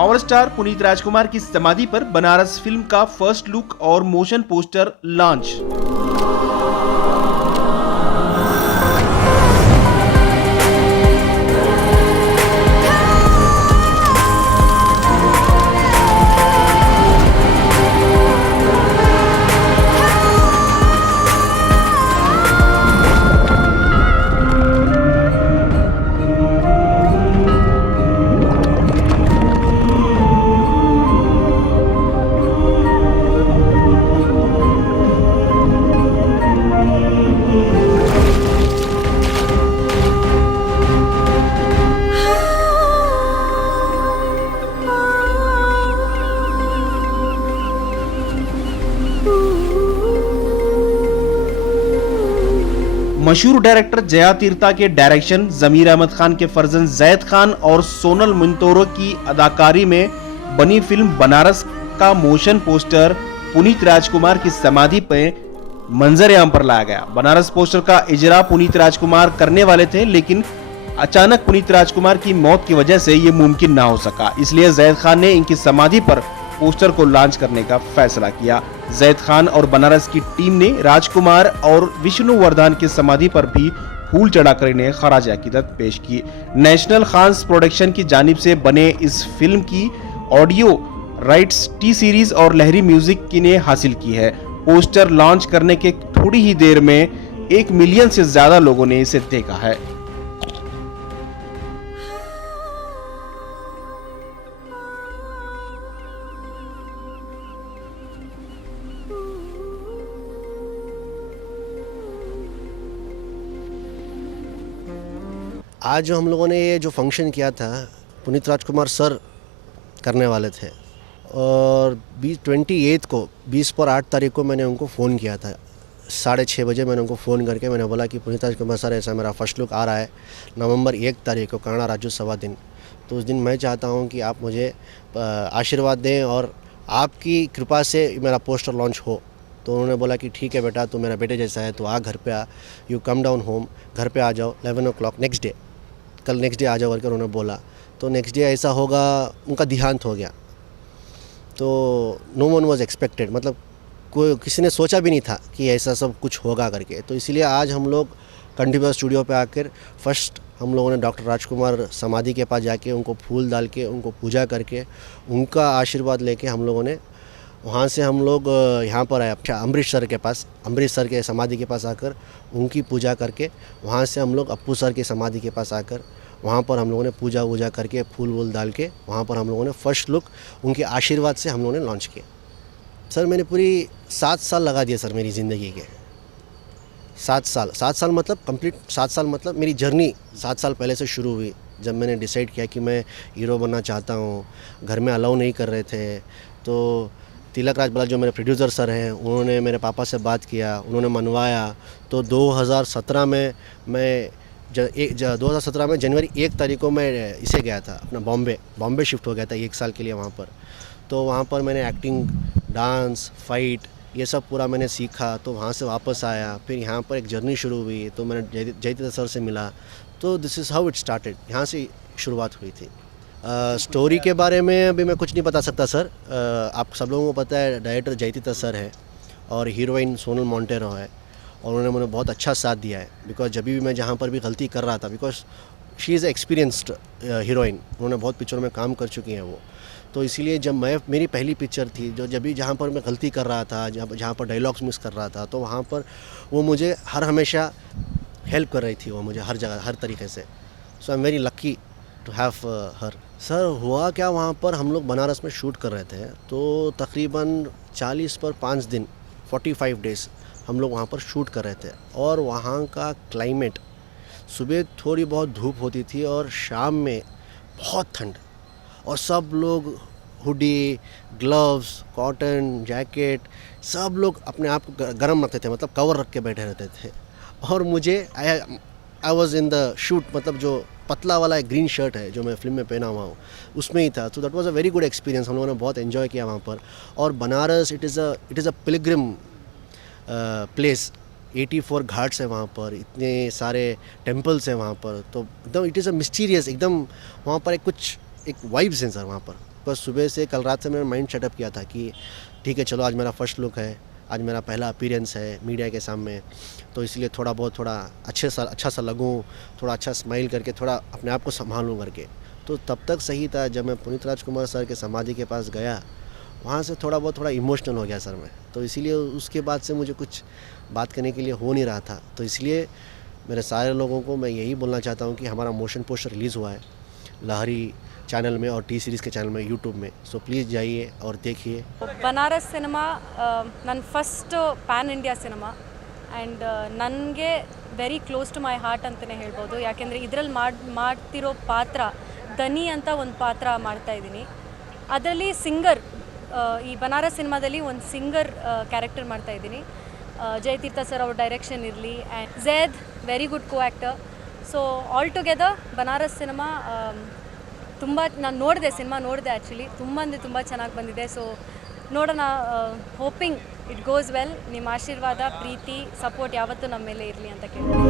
Power star Puneet राजकुमार की समाधि पर बनारस फिल्म का फर्स्ट लुक और मोशन पोस्टर लॉन्च। मशहूर डायरेक्टर जया तीर्था के डायरेक्शन, जमीर अहमद खान के फर्जन जैद खान और सोनल मिंतोरो की अदाकारी में बनी फिल्म बनारस का मोशन पोस्टर पुनीत राजकुमार की समाधि पे मंजर आम पर लाया गया। बनारस पोस्टर का इजरा पुनीत राजकुमार करने वाले थे, लेकिन अचानक पुनीत राजकुमार की मौत की वजह से ये मुमकिन ना हो सका, इसलिए जैद खान ने इनकी समाधि पर पोस्टर को लॉन्च करने का फैसला किया। जैद खान और बनारस की टीम ने राजकुमार और विष्णुवर्धन की समाधि पर भी फूल चढ़ाकर इन्हें खराज अकीदत पेश की। नेशनल खान्स प्रोडक्शन की जानिब से बने इस फिल्म की ऑडियो राइट्स टी सीरीज और लहरी म्यूजिक की ने हासिल की है। पोस्टर लॉन्च करने के थोड़ी ही देर में 1 मिलियन से ज्यादा लोगों ने इसे देखा है। आज जो हम लोगों ने ये जो फंक्शन किया था, पुनीत राजकुमार सर करने वाले थे और 28 को 20 और 8 तारीख को मैंने उनको फ़ोन किया था। 6:30 बजे मैंने उनको फ़ोन करके मैंने बोला कि पुनीत राजकुमार सर, ऐसा मेरा फर्स्ट लुक आ रहा है नवंबर 1 तारीख को कन्नड़ा राज्योत्सव दिन, तो उस दिन मैं चाहता हूँ कि आप मुझे आशीर्वाद दें और आपकी कृपा से मेरा पोस्टर लॉन्च हो। तो उन्होंने बोला कि ठीक है बेटा, तू मेरा बेटे जैसा है, तो आ घर पे आ, यू कम डाउन होम, घर पे आ जाओ 11 o'clock नेक्स्ट डे, कल नेक्स्ट डे आ जाओ करके उन्होंने बोला। तो नेक्स्ट डे ऐसा होगा, उनका देहांत हो गया। तो नो वन वाज एक्सपेक्टेड, मतलब कोई किसी ने सोचा भी नहीं था कि ऐसा सब कुछ होगा करके। तो इसीलिए आज हम लोग कंटिन्यूस स्टूडियो पे आकर फर्स्ट हम लोगों ने डॉक्टर राजकुमार समाधि के पास जाके उनको फूल डाल के उनको पूजा करके उनका आशीर्वाद लेके हम लोगों ने वहाँ से हम लोग यहाँ पर आए अमरीश सर के पास, अमरीश सर के समाधि के पास आकर उनकी पूजा करके वहाँ से हम लोग अप्पू सर की समाधि के पास आकर वहाँ पर हम लोगों ने पूजा वूजा करके फूल वूल डाल के वहाँ पर हम लोगों ने फर्स्ट लुक उनके आशीर्वाद से हम लोगों ने लॉन्च किया। सर मैंने पूरी 7 साल लगा दिए सर मेरी ज़िंदगी के। 7 साल मतलब कंप्लीट 7 साल, मतलब मेरी जर्नी 7 साल पहले से शुरू हुई। जब मैंने डिसाइड किया कि मैं हीरो बनना चाहता हूँ, घर में अलाउ नहीं कर रहे थे, तो तिलक राज बला जो मेरे प्रोड्यूसर सर हैं उन्होंने मेरे पापा से बात किया, उन्होंने मनवाया। तो 2017 में मैं 2017 में जनवरी 1 तारीख को मैं इसे गया था अपना बॉम्बे शिफ्ट हो गया था 1 साल के लिए वहाँ पर। तो वहाँ पर मैंने एक्टिंग, डांस, फाइट ये सब पूरा मैंने सीखा। तो वहाँ से वापस आया, फिर यहाँ पर एक जर्नी शुरू हुई। तो मैंने जयतीर्थ सर से मिला, तो this is how it started, यहाँ से शुरुआत हुई थी। स्टोरी के बारे में अभी मैं कुछ नहीं बता सकता सर। आप सब लोगों को पता है डायरेक्टर जयतीर्थ सर है और हीरोइन सोनल मोंटेरो है, और उन्होंने मुझे बहुत अच्छा साथ दिया है। बिकॉज जब भी मैं जहाँ पर भी गलती कर रहा था, because she is experienced heroine, उन्होंने बहुत पिक्चरों में काम कर चुकी हैं वो। तो इसीलिए जब मेरी पहली पिक्चर थी, जब भी जहाँ पर मैं गलती कर रहा था, जहाँ पर डायलॉग्स मिस कर रहा था, तो वहाँ पर वो मुझे हमेशा हेल्प कर रही थी, वो मुझे हर जगह हर तरीके से। So I am very lucky to have her. Sir हुआ क्या, वहाँ पर हम लोग बनारस में शूट कर रहे थे, तो तकरीबन 40 पर 5 दिन 45 डेज़ हम लोग वहाँ पर शूट कर रहे थे। और वहाँ का क्लाइमेट, सुबह थोड़ी बहुत धूप होती थी और शाम में बहुत ठंड, और सब लोग हुडी, ग्लव्स, कॉटन जैकेट, सब लोग अपने आप को गर्म रखते थे, मतलब कवर रख के बैठे रहते थे। और मुझे I was in the shoot, मतलब जो पतला वाला एक ग्रीन शर्ट है जो मैं फिल्म में पहना हुआ हूँ, उसमें ही था। तो that was a very good experience, हम लोगों ने बहुत एंजॉय किया वहाँ पर। और Banaras it is a Pilgrim place, 84 Ghats है वहाँ पर, इतने सारे टेम्पल्स हैं वहाँ पर। तो एकदम इट इज़ अ मिस्टीरियस, एकदम वहाँ पर एक वाइब्स हैं सर वहाँ पर। बस सुबह से कल रात से मैंने माइंड सेटअप किया था कि ठीक है चलो आज मेरा फर्स्ट लुक है, आज मेरा पहला अपीयरेंस है मीडिया के सामने, तो इसलिए थोड़ा अच्छा सा लगूं, थोड़ा अच्छा स्माइल करके थोड़ा अपने आप को संभालूं करके। तो तब तक सही था, जब मैं पुनीत राजकुमार सर के समाधि के पास गया वहाँ से थोड़ा इमोशनल हो गया सर मैं, तो इसीलिए उसके बाद से मुझे कुछ बात करने के लिए हो नहीं रहा था। तो इसलिए मेरे सारे लोगों को मैं यही बोलना चाहता हूँ कि हमारा मोशन पोस्टर रिलीज़ हुआ है लहरी चैनल में और टी सीरीज़ के चैनल में यूट्यूब में, सो प्लीज़ जाइए और देखिए। ಬನಾರಸ್ ಸಿನಿಮಾ ನನ್ನ first pan India cinema and ನನಗೆ very close to my heart ಅಂತಲೇ ಹೇಳ್ಬೋದು. ಯಾಕೆಂದರೆ ಇದರಲ್ಲಿ ಮಾಡ್ತಿರೋ ಪಾತ್ರ ದನಿ ಅಂತ ಒಂದು ಪಾತ್ರ ಮಾಡ್ತಾಯಿದ್ದೀನಿ. ಅದರಲ್ಲಿ ಸಿಂಗರ್, ಈ ಬನಾರಸ್ ಸಿನಿಮಾದಲ್ಲಿ ಒಂದು ಸಿಂಗರ್ ಕ್ಯಾರೆಕ್ಟರ್ ಮಾಡ್ತಾಯಿದ್ದೀನಿ. ಜಯತೀರ್ಥ ಸರ್ ಅವ್ರ ಡೈರೆಕ್ಷನ್ ಇರಲಿ and Zaid very good co actor. So all together Banaras cinema ತುಂಬ ನಾನು ಸಿನಿಮಾ ನೋಡಿದೆ ಆ್ಯಕ್ಚುಲಿ, ತುಂಬ ಚೆನ್ನಾಗಿ ಬಂದಿದೆ. ಸೊ ನೋಡೋಣ, ಹೋಪಿಂಗ್ ಇಟ್ ಗೋಸ್ ವೆಲ್. ನಿಮ್ಮ ಆಶೀರ್ವಾದ, ಪ್ರೀತಿ, ಸಪೋರ್ಟ್ ಯಾವತ್ತೂ ನಮ್ಮ ಮೇಲೆ ಇರಲಿ ಅಂತ ಕೇಳ್ತೀನಿ.